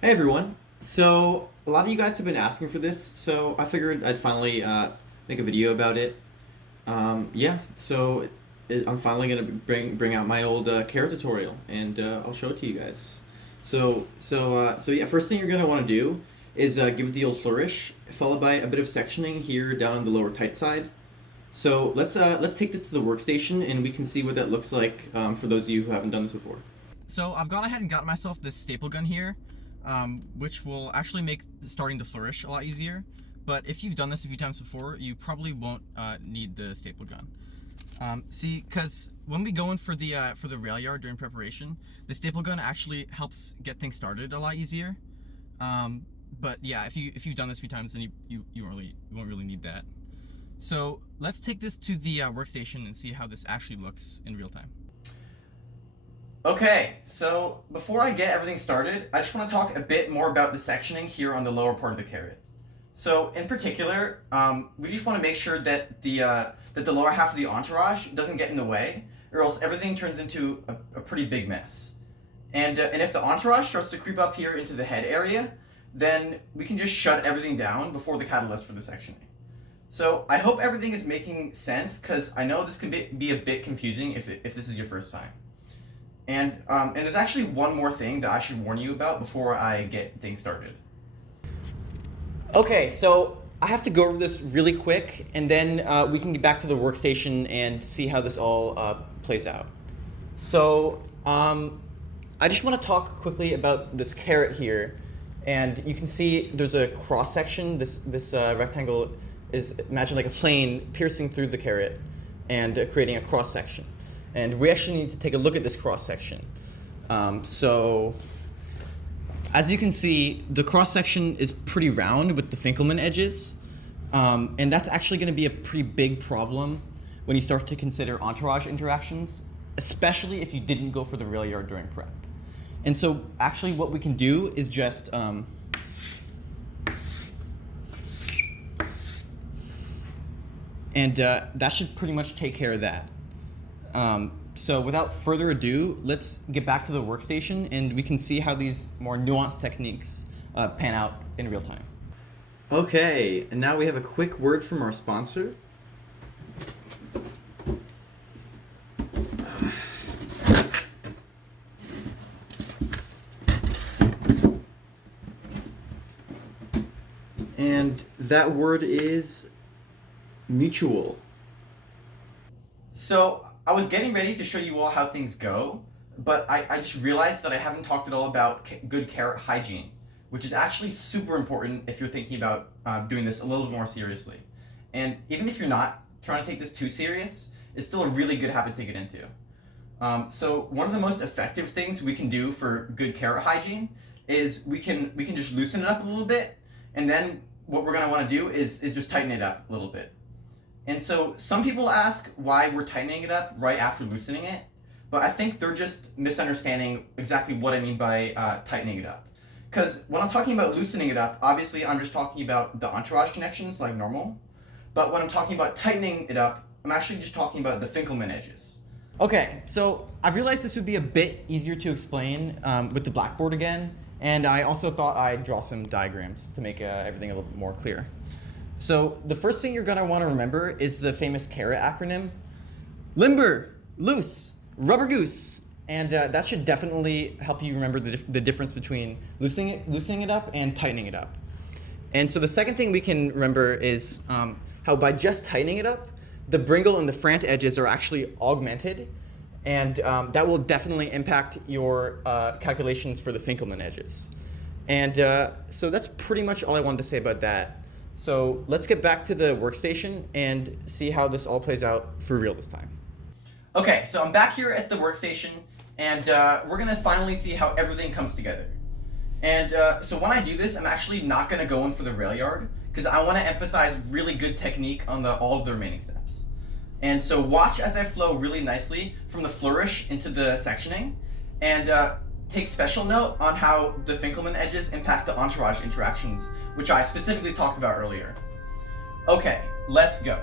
Hey everyone. So a lot of you guys have been asking for this, so I figured I'd finally make a video about it. I'm finally gonna bring out my old carrot tutorial, and I'll show it to you guys. So first thing you're gonna want to do is give it the old flourish, followed by a bit of sectioning here down on the lower tight side. So let's take this to the workstation, and we can see what that looks like for those of you who haven't done this before. So I've gone ahead and got myself this staple gun here, which will actually make starting to flourish a lot easier. But if you've done this a few times before, you probably won't need the staple gun. Because when we go in for the rail yard during preparation, the staple gun actually helps get things started a lot easier. But yeah, if you've done this a few times, then you won't really need that. So let's take this to the workstation and see how this actually looks in real time. Okay, so before I get everything started, I just want to talk a bit more about the sectioning here on the lower part of the carrot. So in particular, we just want to make sure that the lower half of the entourage doesn't get in the way, or else everything turns into a pretty big mess. And if the entourage starts to creep up here into the head area, then we can just shut everything down before the catalyst for the sectioning. So I hope everything is making sense, because I know this can be a bit confusing if this is your first time. And there's actually one more thing that I should warn you about before I get things started. Okay, so I have to go over this really quick, and then we can get back to the workstation and see how this all plays out. So I just want to talk quickly about this carrot here, and you can see there's a cross section. This rectangle is, imagine like a plane piercing through the carrot and creating a cross section. And we actually need to take a look at this cross section. So as you can see, the cross section is pretty round with the Finkelman edges. And that's actually going to be a pretty big problem when you start to consider entourage interactions, especially if you didn't go for the rail yard during prep. And so actually what we can do is just that should pretty much take care of that. So without further ado, let's get back to the workstation and we can see how these more nuanced techniques pan out in real time. Okay, and now we have a quick word from our sponsor. And that word is mutual. So I was getting ready to show you all how things go, but I just realized that I haven't talked at all about good carrot hygiene, which is actually super important if you're thinking about doing this a little bit more seriously. And even if you're not trying to take this too serious, it's still a really good habit to get into. So one of the most effective things we can do for good carrot hygiene is we can just loosen it up a little bit, and then what we're gonna want to do is just tighten it up a little bit. And so some people ask why we're tightening it up right after loosening it, but I think they're just misunderstanding exactly what I mean by tightening it up. Because when I'm talking about loosening it up, obviously I'm just talking about the entourage connections like normal, but when I'm talking about tightening it up, I'm actually just talking about the Finkelman edges. Okay, so I've realized this would be a bit easier to explain with the blackboard again, and I also thought I'd draw some diagrams to make everything a little bit more clear. So the first thing you're gonna wanna remember is the famous carrot acronym. Limber, loose, rubber goose. And that should definitely help you remember the difference between loosening it up and tightening it up. And so the second thing we can remember is how by just tightening it up, the bringle and the front edges are actually augmented, and that will definitely impact your calculations for the Finkelman edges. And so that's pretty much all I wanted to say about that. So let's get back to the workstation and see how this all plays out for real this time. Okay, so I'm back here at the workstation, and we're gonna finally see how everything comes together. And so when I do this, I'm actually not gonna go in for the rail yard, because I wanna emphasize really good technique on all of the remaining steps. And so watch as I flow really nicely from the flourish into the sectioning, and take special note on how the Finkelman edges impact the entourage interactions, which I specifically talked about earlier. Okay, let's go.